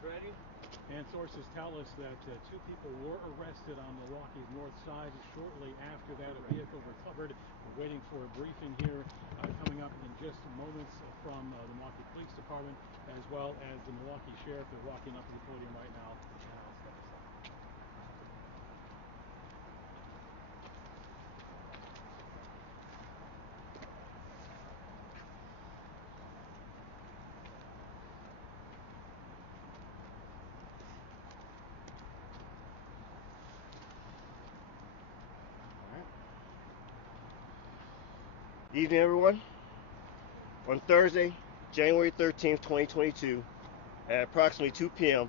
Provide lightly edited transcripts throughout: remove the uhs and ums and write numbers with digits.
Ready? And sources tell us that two people were arrested on Milwaukee's north side shortly after that. A vehicle recovered. We're waiting for a briefing here coming up in just moments from the Milwaukee Police Department, as well as the Milwaukee Sheriff. They're walking up to the podium right now. Evening, everyone. On Thursday, January 13th, 2022, at approximately 2 p.m.,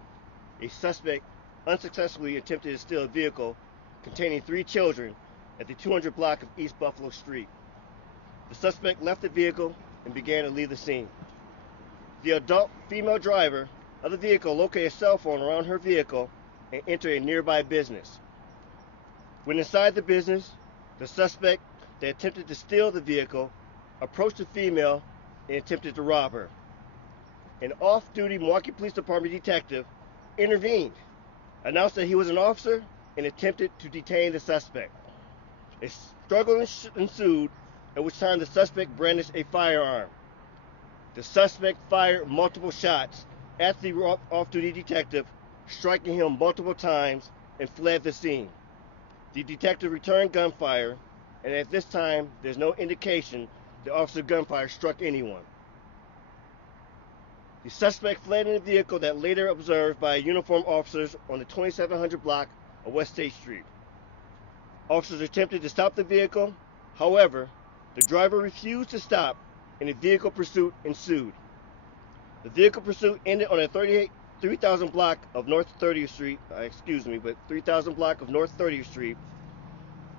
a suspect unsuccessfully attempted to steal a vehicle containing 3 children at the 200 block of East Buffalo Street. The suspect left the vehicle and began to leave the scene. The adult female driver of the vehicle located a cell phone around her vehicle and entered a nearby business. When inside the business, the suspect that attempted to steal the vehicle approached the female and attempted to rob her. An off-duty Milwaukee Police Department detective intervened, announced that he was an officer, and attempted to detain the suspect. A struggle ensued, at which time the suspect brandished a firearm. The suspect fired multiple shots at the off-duty detective, striking him multiple times, and fled the scene. The detective returned gunfire, and at this time, there's no indication the officer's gunfire struck anyone. The suspect fled in a vehicle that later observed by uniformed officers on the 2700 block of West State Street. Officers attempted to stop the vehicle. However, the driver refused to stop, and a vehicle pursuit ensued. The vehicle pursuit ended on a 3000 block of North 30th Street. 3000 block of North 30th Street.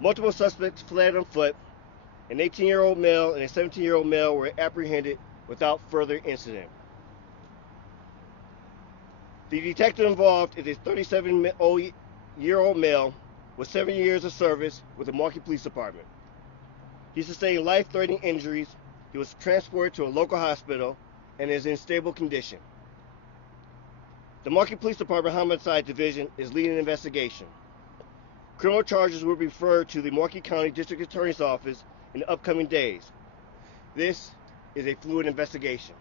Multiple suspects fled on foot. An 18-year-old male and a 17-year-old male were apprehended without further incident. The detective involved is a 37-year-old male with 7 years of service with the Milwaukee Police Department. He sustained life-threatening injuries. He was transported to a local hospital and is in stable condition. The Milwaukee Police Department Homicide Division is leading an investigation. Criminal charges will be referred to the Milwaukee County District Attorney's Office in the upcoming days. This is a fluid investigation.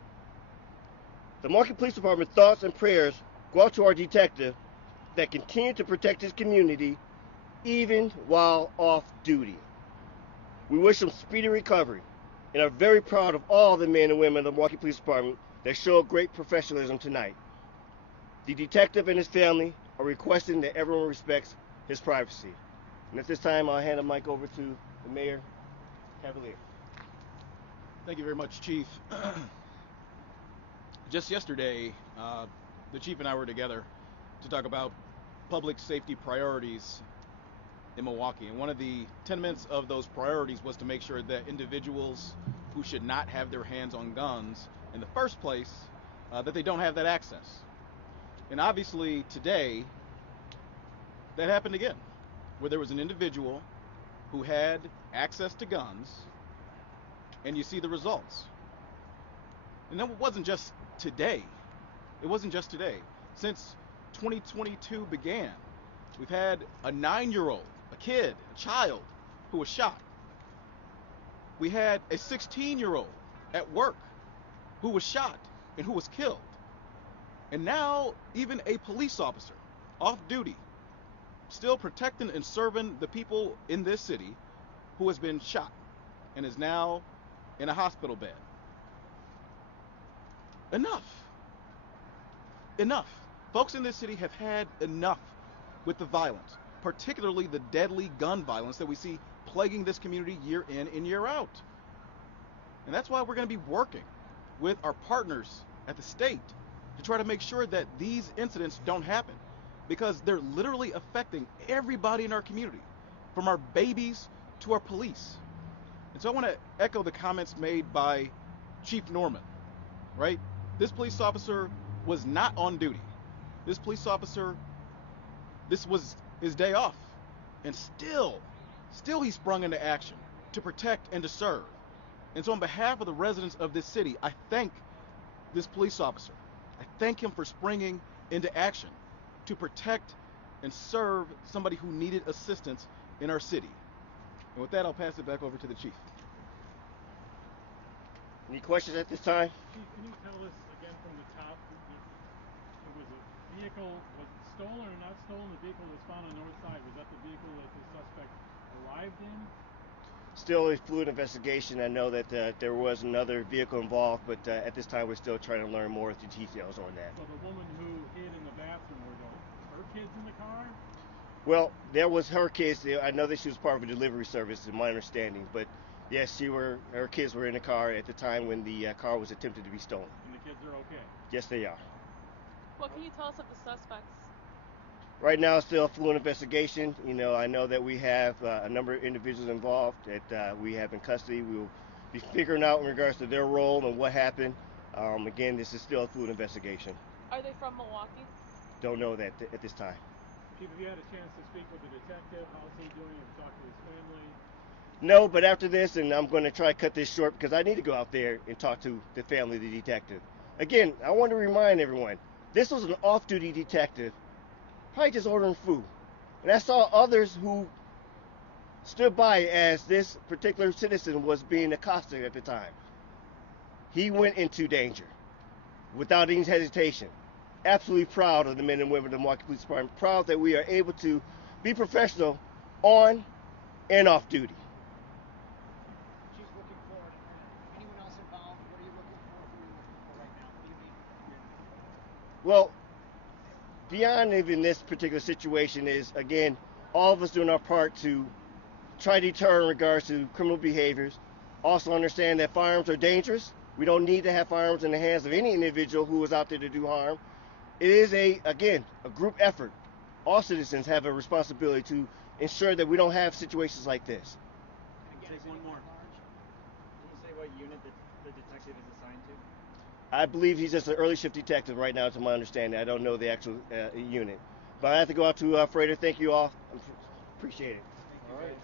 The Milwaukee Police Department thoughts and prayers go out to our detective that continue to protect his community even while off duty. We wish him speedy recovery and are very proud of all the men and women of the Milwaukee Police Department that showed great professionalism tonight. The detective and his family are requesting that everyone respects his privacy. And at this time, I'll hand the mic over to the Mayor Cavalier. Thank you very much, Chief. Just yesterday, the Chief and I were together to talk about public safety priorities in Milwaukee. And one of the tenets of those priorities was to make sure that individuals who should not have their hands on guns in the first place, that they don't have that access. And obviously today, that happened again, where there was an individual who had access to guns, and you see the results. And that wasn't just today. It wasn't just today. Since 2022 began, we've had a 9-year-old, a kid, a child, who was shot. We had a 16-year-old at work who was shot and who was killed. And now even a police officer off duty, still protecting and serving the people in this city, who has been shot and is now in a hospital bed. Enough. Enough. Folks in this city have had enough with the violence, particularly the deadly gun violence that we see plaguing this community year in and year out. And that's why we're going to be working with our partners at the state to try to make sure that these incidents don't happen, because they're literally affecting everybody in our community, from our babies to our police. And so I want to echo the comments made by Chief Norman, right? This police officer was not on duty. This police officer, this was his day off, and still he sprung into action to protect and to serve. And so on behalf of the residents of this city, I thank this police officer. I thank him for springing into action to protect and serve somebody who needed assistance in our city. And with that, I'll pass it back over to the chief. Any questions at this time? Chief, can you tell us again from the top, it was a vehicle, was it stolen or not stolen? The vehicle that was found on the north side, was that the vehicle that the suspect arrived in? Still a fluid investigation. I know that there was another vehicle involved, but at this time we're still trying to learn more of the details on that. So the woman who hid in the bathroom, were her kids in the car? Well, there was her kids. I know that she was part of a delivery service, in my understanding, but yes, her kids were in the car at the time when the car was attempted to be stolen. And the kids are okay? Yes, they are. What can you tell us of the suspects? Right now, it's still a fluid investigation. I know that we have a number of individuals involved that we have in custody. We'll be figuring out in regards to their role and what happened. Again, this is still a fluid investigation. Are they from Milwaukee? Don't know that at this time. Chief, have you had a chance to speak with the detective? How's he doing? Have you talked to his family? No, but after this, and I'm going to try to cut this short because I need to go out there and talk to the family of the detective. Again, I want to remind everyone, this was an off-duty detective, probably just ordering food. And I saw others who stood by as this particular citizen was being accosted at the time. He went into danger without any hesitation. Absolutely proud of the men and women of the Milwaukee Police Department. Proud that we are able to be professional on and off duty. She's looking for anyone else involved. What are you looking for right now? What do you need? Well, beyond even this particular situation is, again, all of us doing our part to try to deter in regards to criminal behaviors. Also understand that firearms are dangerous. We don't need to have firearms in the hands of any individual who is out there to do harm. It is a group effort. All citizens have a responsibility to ensure that we don't have situations like this. Again, Take one more. Can you say what unit the detective is assigned to? I believe he's just an early shift detective right now, to my understanding. I don't know the actual unit. But I have to go out to Freighter. Thank you all. Appreciate it. Thank you, guys.